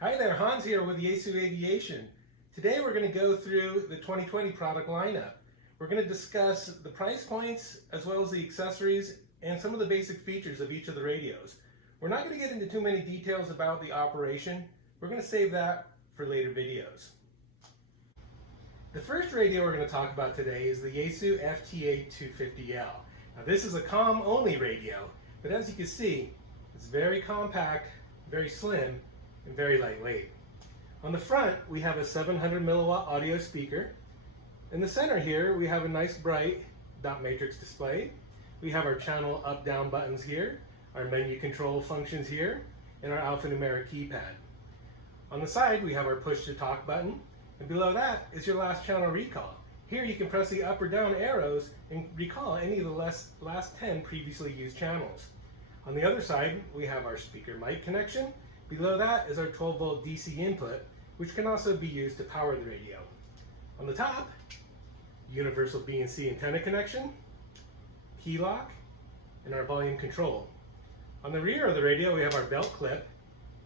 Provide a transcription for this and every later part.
Hi there, Hans here with Yaesu Aviation. Today we're going to go through the 2020 product lineup. We're going to discuss the price points as well as the accessories and some of the basic features of each of the radios. We're not going to get into too many details about the operation. We're going to save that for later videos. The first radio we're going to talk about today is the Yaesu FTA-250L. Now this is a COM-only radio, but as you can see, it's very compact, very slim, and very lightweight. On the front, we have a 700 milliwatt audio speaker. In the center here, we have a nice bright dot matrix display. We have our channel up-down buttons here, our menu control functions here, and our alphanumeric keypad. On the side, we have our push-to-talk button, and below that is your last channel recall. Here you can press the up or down arrows and recall any of the last 10 previously used channels. On the other side, we have our speaker mic connection. Below that is our 12-volt DC input, which can also be used to power the radio. On the top, universal B&C antenna connection, key lock, and our volume control. On the rear of the radio, we have our belt clip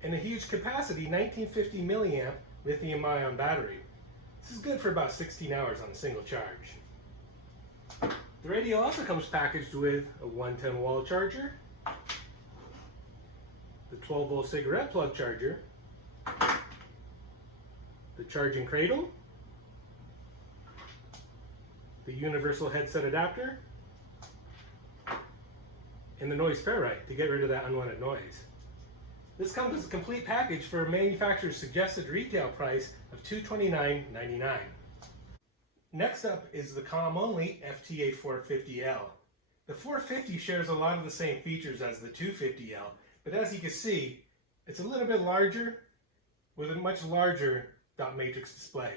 and a huge capacity 1950 milliamp lithium-ion battery. This is good for about 16 hours on a single charge. The radio also comes packaged with a 110 wall charger, the 12-volt cigarette plug charger, the charging cradle, the universal headset adapter, and the noise ferrite to get rid of that unwanted noise. This comes as a complete package for a manufacturer's suggested retail price of $229.99. Next up is the COM-only FTA-450L. The 450 shares a lot of the same features as the 250L, but as you can see, it's a little bit larger with a much larger dot matrix display.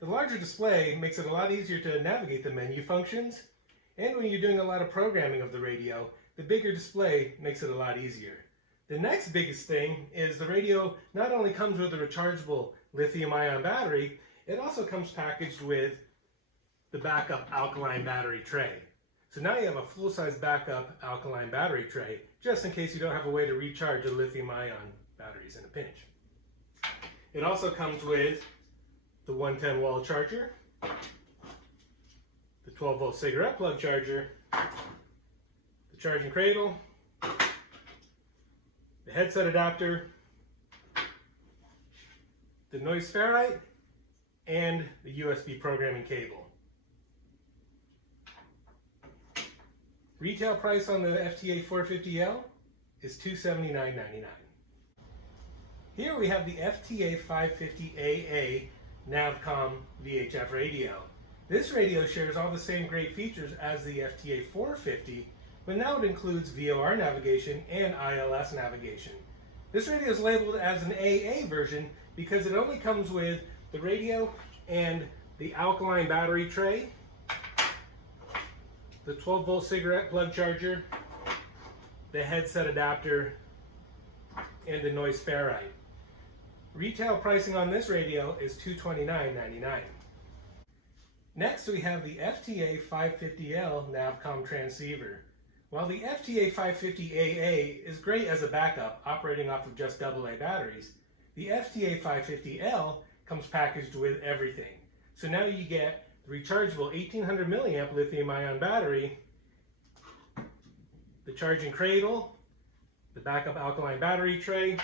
The larger display makes it a lot easier to navigate the menu functions, and when you're doing a lot of programming of the radio, the bigger display makes it a lot easier. The next biggest thing is the radio not only comes with a rechargeable lithium-ion battery, it also comes packaged with the backup alkaline battery tray. So now you have a full-size backup alkaline battery tray, just in case you don't have a way to recharge the lithium-ion batteries in a pinch. It also comes with the 110 wall charger, the 12-volt cigarette plug charger, the charging cradle, the headset adapter, the noise ferrite, and the USB programming cable. Retail price on the FTA-450L is $279.99. Here we have the FTA-550AA NavCom VHF radio. This radio shares all the same great features as the FTA-450, but now it includes VOR navigation and ILS navigation. This radio is labeled as an AA version because it only comes with the radio and the alkaline battery tray, the 12-volt cigarette plug charger, the headset adapter, and the noise ferrite. Retail pricing on this radio is $229.99. Next we have the FTA-550L NavCom transceiver. While the FTA-550AA is great as a backup operating off of just AA batteries, the FTA-550L comes packaged with everything. So now you get the rechargeable 1800 milliamp lithium-ion battery, the charging cradle, the backup alkaline battery tray,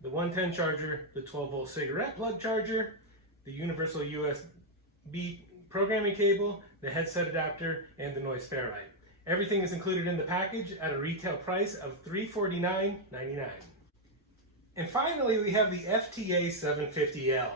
the 110 charger, the 12-volt cigarette plug charger, the universal USB programming cable, the headset adapter, and the noise ferrite. Everything is included in the package at a retail price of $349.99. And finally, we have the FTA-750L.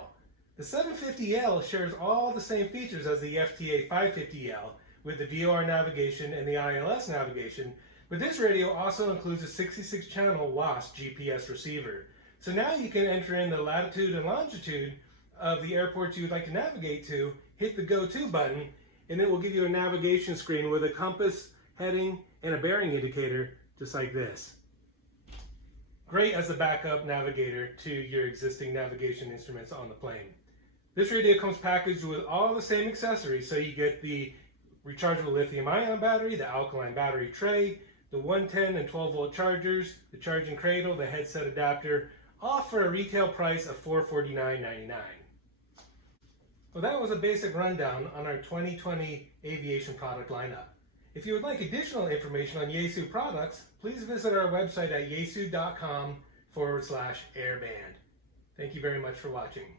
The 750L shares all the same features as the FTA-550L with the VOR navigation and the ILS navigation, but this radio also includes a 66-channel WASP GPS receiver. So now you can enter in the latitude and longitude of the airports you would like to navigate to, hit the Go To button, and it will give you a navigation screen with a compass, heading, and a bearing indicator, just like this. Great as a backup navigator to your existing navigation instruments on the plane. This radio comes packaged with all the same accessories, so you get the rechargeable lithium-ion battery, the alkaline battery tray, the 110 and 12 volt chargers, the charging cradle, the headset adapter, off for a retail price of $449.99. Well, that was a basic rundown on our 2020 aviation product lineup. If you would like additional information on Yaesu products, please visit our website at yaesu.com/airband. Thank you very much for watching.